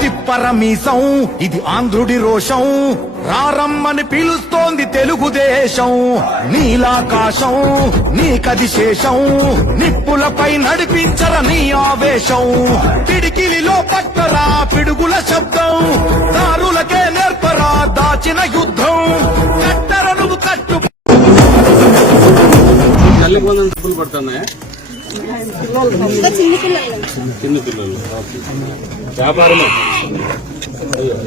తిప్పరమీసం ఇది ఆంధ్రుడి రోషం, రారమ్మని పిలుస్తోంది తెలుగుదేశం. నీలాకాశం నీకది శేషం, నిప్పులపై నడిపించర నీ ఆవేశం. పిడికిలిలో పట్టరా పిడుగుల శబ్దం, దారులకే నేర్పరా దాచిన యుద్ధం. కట్టర నువ్వు కట్టు డబ్బులు పడుతున్నాయా? చిన్న పిల్లలు వ్యాపారం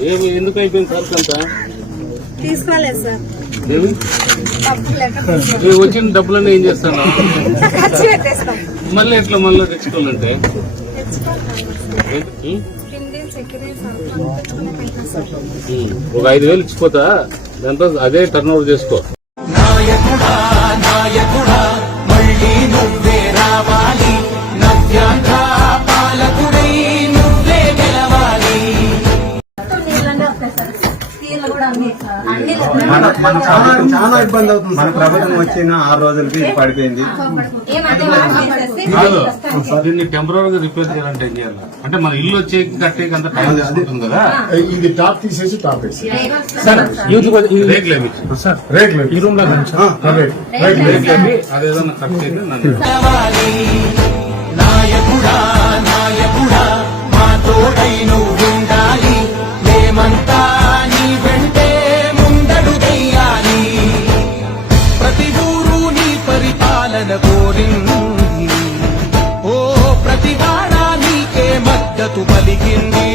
ఏమి ఎందుకు అయిపోయింది ఖర్చు అంతా? తీసుకోలేదు సార్. వచ్చిన డబ్బులన్నీ ఏం చేస్తాను? మళ్ళీ ఎట్లా మళ్ళీ తెచ్చుకోవాలంటే ఒక 5,000 ఇచ్చిపోతా, దాంతో అదే టర్న్ ఓవర్ చేసుకో. నాయకుడా నాయకుడా మళ్ళీ నువ్వే రావాలి, నవ్యాంధ్ర పాలకుడై నువ్వే గెలవాలి. చాలా ఇబ్బంది అవుతుంది. మన ప్రభుత్వం వచ్చిన 6 రోజులకి ఇది పడిపోయింది. దీన్ని టెంపరీగా రిపేర్ చేయాలంటే ఏం చేయాలి? అంటే మన ఇల్లు వచ్చే కట్టేకి అంత టైం తీసుకుంటుంది కదా. ఇది టాప్ తీసేసి టాప్ వేసి ఈ రూమ్ లో అదేదన్నా కట్ చేసి నాయకుడా నాయకుడా మా తోడై నువ్వుండాలి, మేమంతా నీ వెంటే ముందడు వెయ్యాలి. ప్రతి ఊరు నీ పరిపాలన కోరింది, ఓ ప్రతి వాడా నీకే మద్దతు పలికింది.